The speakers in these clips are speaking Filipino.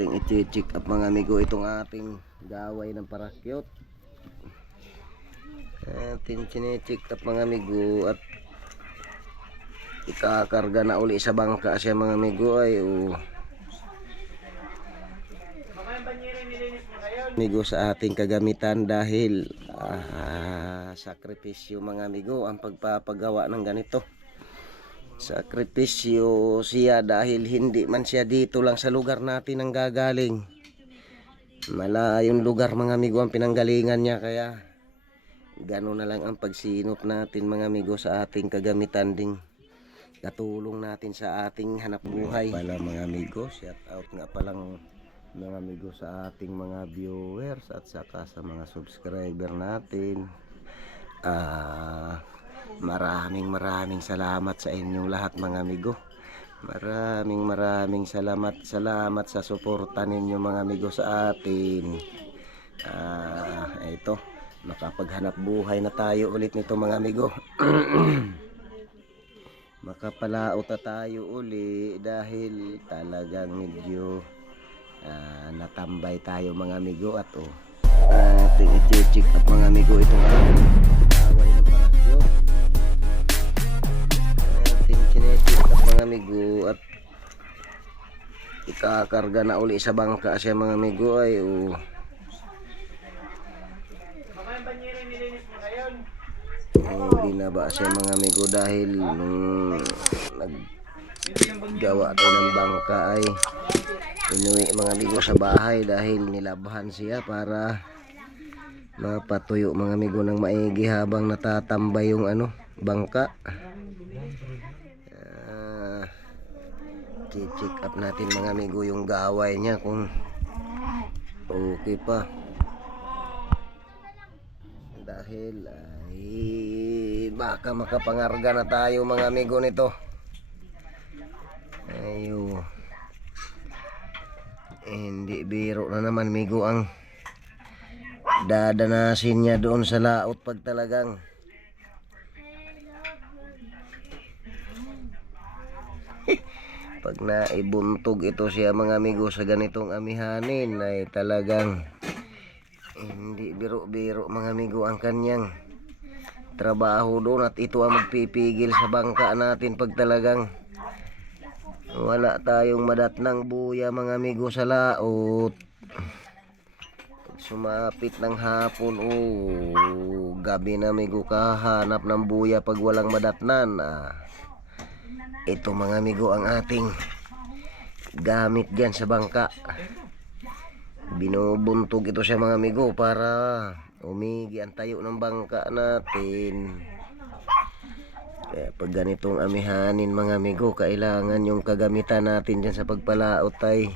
ating i-check up mga amigo itong ating gaway ng parakyot. Ating chine-check up mga amigo at ikakarga na uli sa bangka siya mga amigo. Ay amigo sa ating kagamitan dahil sakripisyo mga amigo ang pagpapagawa ng ganito. Sakripisyo siya dahil hindi man siya dito lang sa lugar natin ang gagaling. Malayong lugar mga amigo ang pinanggalingan niya, kaya gano'n na lang ang pagsinop natin mga amigo sa ating kagamitan ding katulong natin sa ating hanap buhay. Pala mga amigo, shout out nga palang mga amigo sa ating mga viewers at saka sa mga subscriber natin. Maraming salamat sa inyong lahat mga amigo. Maraming salamat sa suporta ninyo mga amigo sa atin. Ito, makapaghanap buhay na tayo ulit nito mga amigo. Makapalaot na tayo uli dahil talagang medyo natambay tayo mga amigo. At ating i-check up mga amigo itong gaway ng parasyo. Ating chine-check up mga amigo at ikakarga na uli sa bangka siya mga amigo. Ay hindi na ba siya mga amigo dahil nung naggawa tayo ng bangka ay inuwi mga amigo sa bahay dahil nilabhan siya para mapatuyo mga amigo ng maigi habang natatambay yung bangka. Check up natin mga amigo yung gaway niya kung okay pa, dahil baka makapangarga na tayo mga amigo nito. Hindi biro na naman amigo ang dadanasin niya doon sa laot pag talagang pag naibuntog ito siya mga amigo sa ganitong amihanin ay talagang hindi biro-biro mga amigo ang kanyang trabaho doon. At ito ang magpipigil sa bangka natin pag talagang wala tayong madatnang buya mga amigo sa laot. Pag sumapit ng hapon gabi na amigo, kahanap ng buya pag walang madatnan. Ito mga amigo ang ating gamit dyan sa bangka. Binubuntog ito siya mga amigo para umigi ang tayo ng bangka natin. Kaya pag ganitong amihanin mga amigo, kailangan yung kagamitan natin dyan sa pagpalaot ay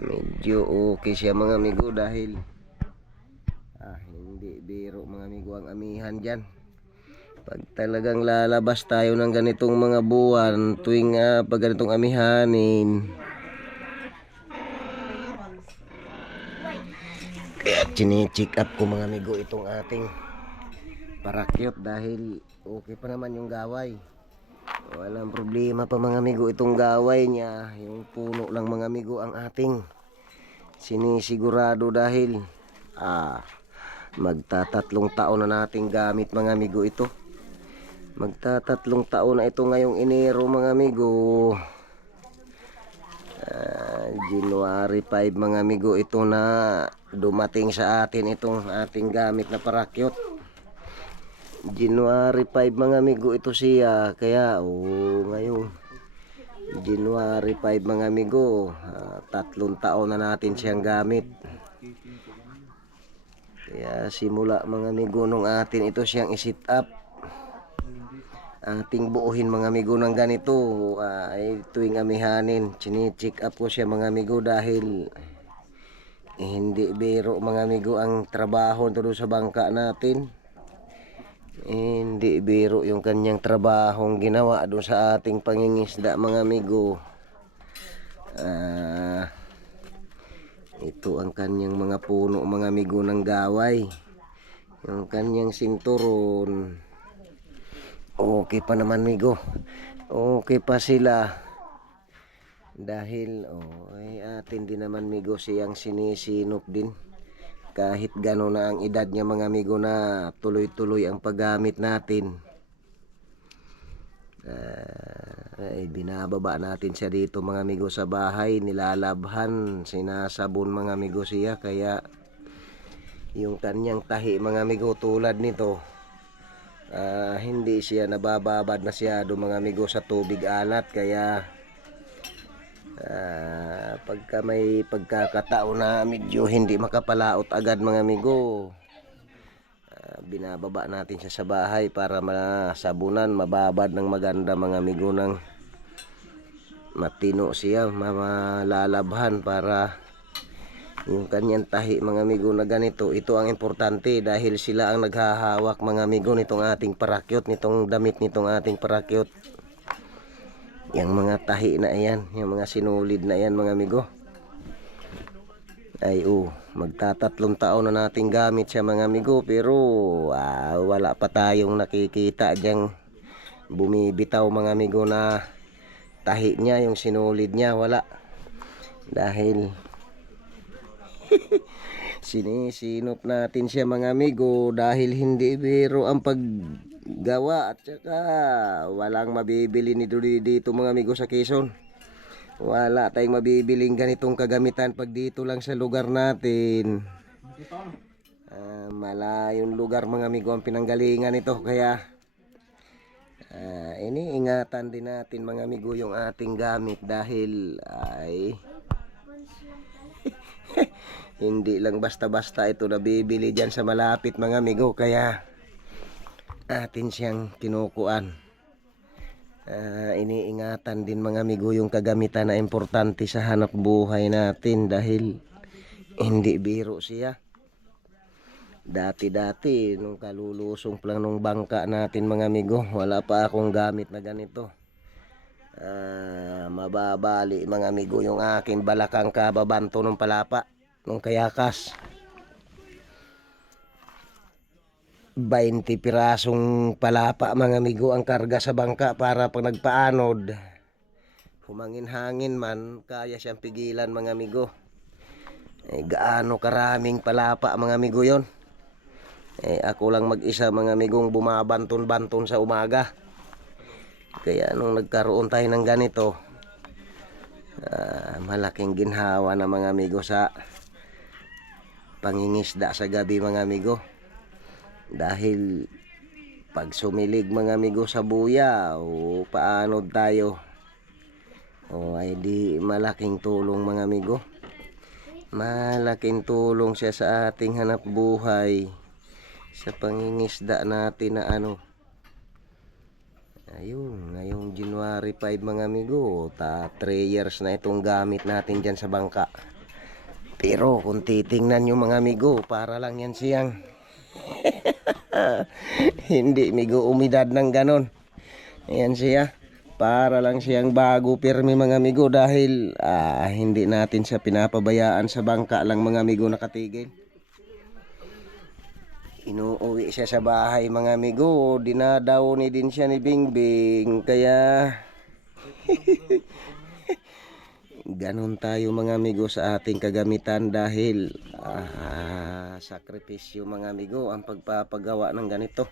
medyo okay siya mga amigo dahil hindi biro mga amigo ang amihan dyan. Pag talagang lalabas tayo ng ganitong mga buwan tuwing pag ganitong amihanin, kaya chine-check up ko mga amigo itong ating parakyot dahil okay pa naman yung gaway. Walang problema pa mga amigo itong gaway niya. Yung puno lang mga amigo ang ating sinisigurado dahil magtatatlong taon na nating gamit mga amigo ito. Magtatatlong taon na ito ngayong Enero mga amigo. January 5 mga amigo ito na dumating sa atin itong ating gamit na parakyot. January 5 mga amigo ito siya, kaya ngayon January 5 mga amigo, 3 taon na natin siyang gamit. Kaya simula mga amigo nung atin ito siyang i-set up, ating buuhin mga amigo ng ganito ay tuwing amihanin chine-check up ko siya mga amigo dahil hindi biro mga amigo ang trabaho doon sa bangka natin. Hindi biro yung kanyang trabahong ginawa doon sa ating pangingisda mga amigo. Ito ang kanyang mga puno mga amigo ng gaway. Yung kanyang sinturon okay pa naman amigo. okay pa sila. Dahil ay atin din naman amigo siyang sinisinop din. Kahit gano'n na ang edad niya mga amigo na tuloy-tuloy ang paggamit natin. Ay binababa natin siya dito mga amigo sa bahay, nilalabhan, sinasabon mga amigo siya, kaya yung kanyang tahi mga amigo tulad nito, hindi siya nabababad na masyado mga amigo sa tubig alat, kaya pagka may pagkakataon na medyo hindi makapalaot agad mga amigo, binababa natin siya sa bahay para masabunan, mababad ng maganda mga amigo, ng matino siya, malalabhan para yung kanyang tahi mga amigo na ganito. Ito ang importante dahil sila ang naghahawak mga amigo nitong ating parakyot, nitong damit nitong ating parakyot. Yung mga tahi na yan, yung mga sinulid na yan mga amigo, ay magtatatlong taon na nating gamit siya mga amigo, pero wala pa tayong nakikita diyang bumibitaw mga amigo na tahi niya, yung sinulid niya, wala. Dahil sinisinop natin siya mga amigo, dahil hindi biro ang paggawa, at saka walang mabibili ni dito mga amigo sa Quezon. Wala tayong mabibiling ganitong kagamitan pag dito lang sa lugar natin. Malayong lugar mga amigo ang pinanggalingan nito, kaya iniingatan din natin mga amigo yung ating gamit, dahil ay hindi lang basta-basta ito nabibili dyan sa malapit mga amigo, kaya atin siyang kinukuan. Iniingatan din mga amigo yung kagamitan na importante sa hanap buhay natin, dahil hindi biro siya. Dati nung kalulusong pa lang nung bangka natin mga amigo, wala pa akong gamit na ganito. Mababali mga amigo yung aking balakang kababanto ng palapa, nung kayakas. 20 pirasong palapa mga amigo ang karga sa bangka, para pag nagpaanod, humangin-hangin man, kaya siyang pigilan mga amigo. Gaano karaming palapa mga amigo yon. Ako lang mag-isa mga amigong bumabanton-banton sa umaga. Kaya nung nagkaroon tayo ng ganito, malaking ginhawa na mga amigo sa pangingisda sa gabi mga amigo. Dahil pag sumilig mga amigo sa buya o paanod tayo, ay di malaking tulong mga amigo. Malaking tulong siya sa ating hanap buhay, sa pangingisda natin na ayun, ngayong January 5 mga amigo, 3 years na itong gamit natin dyan sa bangka. Pero kung titingnan nyo mga amigo, para lang yan siyang hindi migo umidad ng ganon. Ayan siya, para lang siyang bago pirmi mga amigo, dahil hindi natin siya pinapabayaan sa bangka lang mga amigo nakatigil. Inuuwi siya sa bahay mga amigo, dinadawni din siya ni Bingbing, kaya ganon tayo mga amigo sa ating kagamitan, dahil sakripisyo mga amigo ang pagpapagawa ng ganito.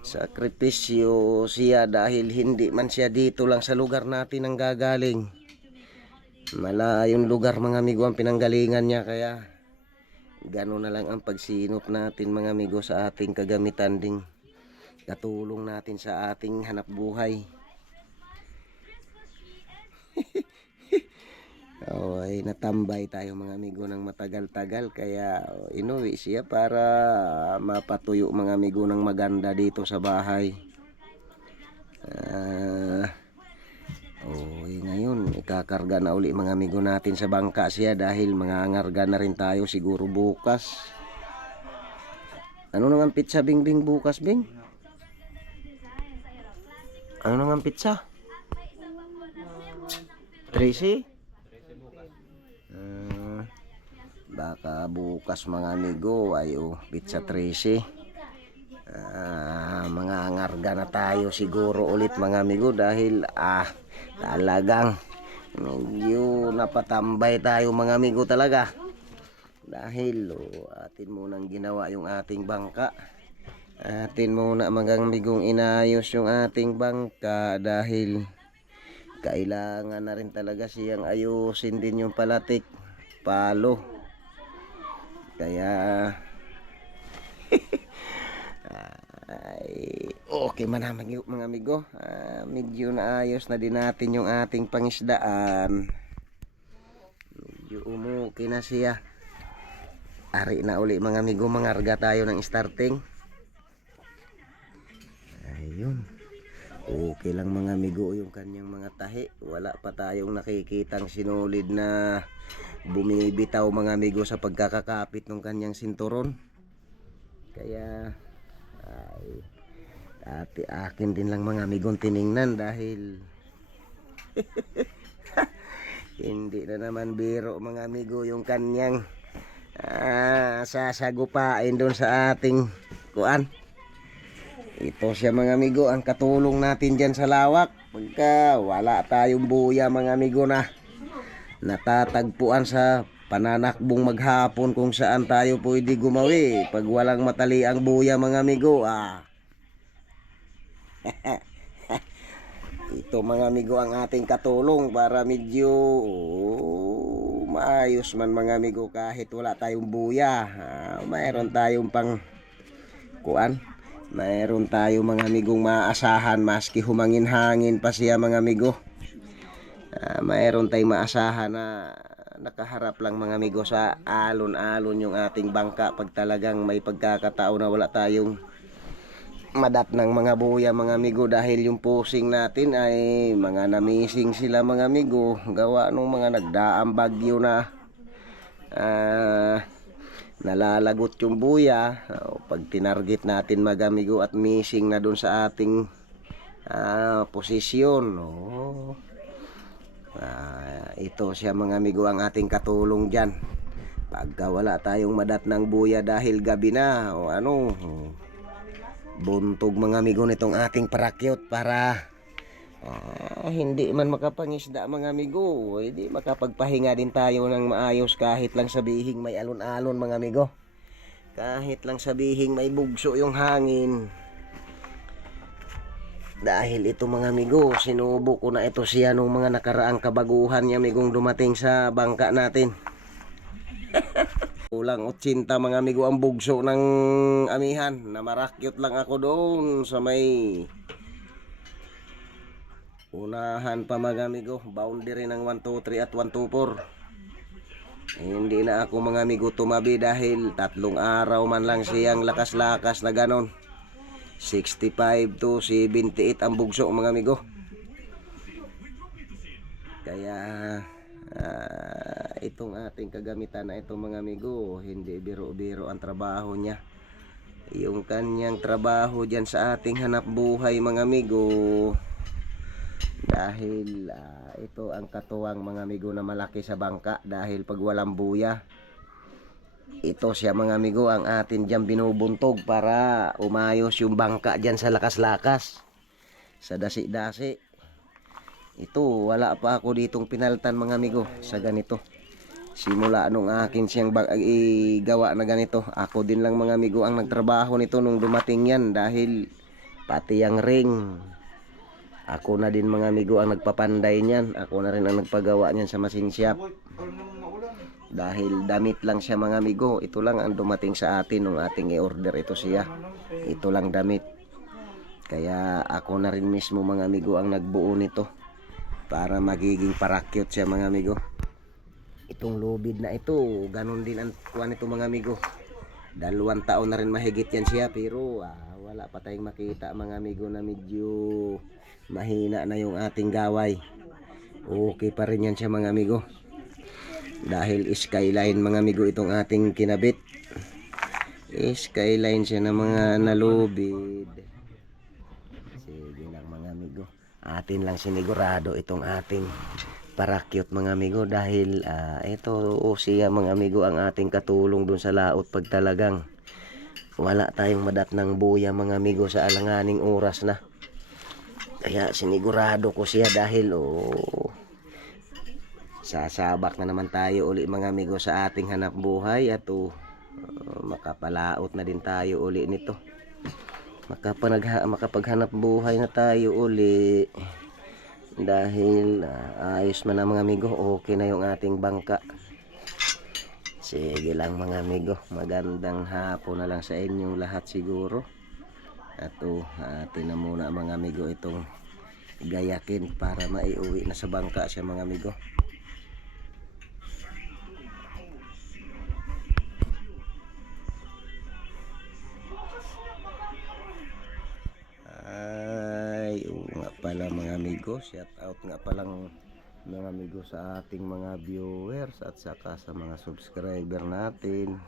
Sakripisyo siya, dahil hindi man siya dito lang sa lugar natin ang gagaling, malayong lugar mga amigo ang pinanggalingan niya, kaya gano'n na lang ang pagsinop natin mga amigo sa ating kagamitan ding katulong natin sa ating hanap buhay. Ay natambay tayo mga amigo ng matagal-tagal, kaya inuwi siya para mapatuyo mga amigo ng maganda dito sa bahay. Ngayon ikakarga na uli mga amigo natin sa bangka siya, dahil mangangarga na rin tayo siguro bukas. Ano nang pizza Bingbing bukas, Bing? Ano nang pizza? 13? Baka bukas mga amigo ay pizza 13. mga ngarga na tayo siguro ulit mga amigo dahil talagang medyo napatambay tayo mga amigo talaga. Dahil atin munang ginawa yung ating bangka. Atin muna mga amigong inayos yung ating bangka dahil kailangan na rin talaga siyang ayusin din yung palatik, palo. Kaya okay man mga amigo. Medyo naayos na din natin yung ating pangisdaan. Medyo umuki na siya. Ari na uli mga amigo, mangarga tayo ng starting. Ayun. Okay lang mga amigo yung kanyang mga tahi. Wala pa tayong nakikitang sinulid na bumibitaw mga amigo sa pagkakakapit ng kanyang sinturon. Kaya akin din lang mga amigong tiningnan dahil hindi na naman biro mga amigo yung kanyang sasagupain doon sa ating kuan. Ito siya mga amigo ang katulong natin dyan sa lawak pagka wala tayong buya mga amigo na natatagpuan sa pananakbong maghapon kung saan tayo pwede gumawi pag walang matali ang buya mga amigo. Ito mga amigo ang ating katulong para medyo maayos man mga amigo kahit wala tayong buya. Mayroon tayong pang kuan. Mayroon tayo mga amigong maasahan maski humangin-hangin pa siya mga amigo. Mayroon tayong maasahan na nakaharap lang mga amigo sa alon-alon yung ating bangka pag talagang may pagkakataon na wala tayong madat ng mga buya mga amigo dahil yung pusing natin ay mga namising sila mga amigo gawa nung mga nagdaang bagyo na nalalagot yung buya. Pag tinarget natin mga amigo at missing na dun sa ating posisyon. Ito siya mga amigo ang ating katulong dyan pagka wala tayong madat ng buya dahil gabi na o ano. Buntog mga amigo nitong ating parakyot para hindi man makapangisda mga amigo, hindi makapagpahinga din tayo ng maayos kahit lang sabihing may alon-alon mga amigo. Kahit lang sabihing may bugso yung hangin. Dahil ito mga amigo, sinubo ko na ito siya nung mga nakaraang kabaguhan niya amigong dumating sa bangka natin. Kulang 80 mga amigo ang bugso ng amihan na marakyot lang ako doon sa may unahan pa mga amigo, boundary ng 123 at 124. Hindi na ako mga amigo tumabi dahil 3 araw man lang siyang lakas-lakas na ganon. 65 to 78 ang bugso mga amigo. Kaya itong ating kagamitan na ito mga amigo, hindi biro-biro ang trabaho niya. Yung kanyang trabaho dyan sa ating hanap buhay mga amigo. Dahil ito ang katuwang mga amigo na malaki sa bangka dahil pag walang buya. Ito siya mga amigo ang atin dyan binubuntog para umayos yung bangka dyan sa lakas-lakas. Sa dasi-dasi. Ito, wala pa ako ditong pinaltan mga amigo sa ganito. Simula nung akin siyang gawa na ganito. Ako din lang mga amigo ang nagtrabaho nito nung dumating yan dahil pati ang ring. Ako na din mga amigo ang nagpapanday niyan. Ako na rin ang nagpagawa niyan sa machine shop. Dahil damit lang siya mga amigo. Ito lang ang dumating sa atin nung ating i-order ito siya. Ito lang damit. Kaya ako na rin mismo mga amigo ang nagbuo nito. Para magiging parakyot siya mga amigo. Itong lubid na ito, ganun din ang kuha nito mga amigo. 2 taon na rin mahigit yan siya. Pero wala pa tayong makita mga amigo na medyo mahina na yung ating gaway. Okay pa rin yan siya mga amigo. Dahil skyline mga amigo itong ating kinabit. Skyline siya na mga nalubid. Sige lang mga amigo. Atin lang sinigurado itong ating parakyot mga amigo dahil ito siya mga amigo ang ating katulong dun sa laot pag talagang wala tayong madatnang buya mga amigo sa alanganing oras na. Kaya sinigurado ko siya dahil sasabak na naman tayo uli mga amigo sa ating hanap buhay at makapalaot na din tayo uli nito. Makapaghanap buhay na tayo uli dahil ayos man na mga amigo, okay na yung ating bangka. Sige lang mga amigo, magandang hapon na lang sa inyong lahat siguro. At atin na muna mga amigo itong gayakin para maiuwi na sa bangka siya mga amigo. Ay, nga pala mga amigo, shout out nga palang mga amigo sa ating mga viewers at saka sa mga subscriber natin.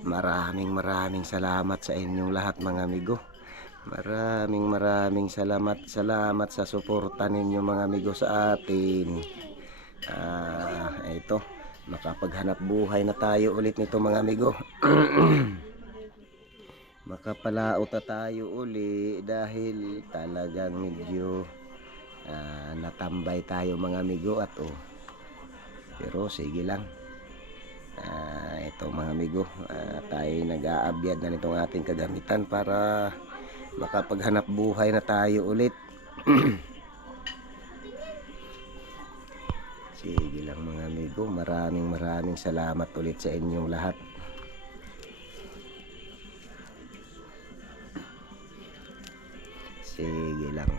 Maraming salamat sa inyong lahat mga amigo. Maraming salamat sa suporta ninyo mga amigo sa atin. Ito, makapaghanap buhay na tayo ulit nito mga amigo. Makapalaot na tayo uli dahil talagang medyo natambay tayo mga amigo at pero sige lang. Ito mga amigo, tayo nag-aabyad na nitong ating kagamitan para makapaghanap buhay na tayo ulit. Sige lang mga amigo, maraming salamat ulit sa inyong lahat. Sige lang.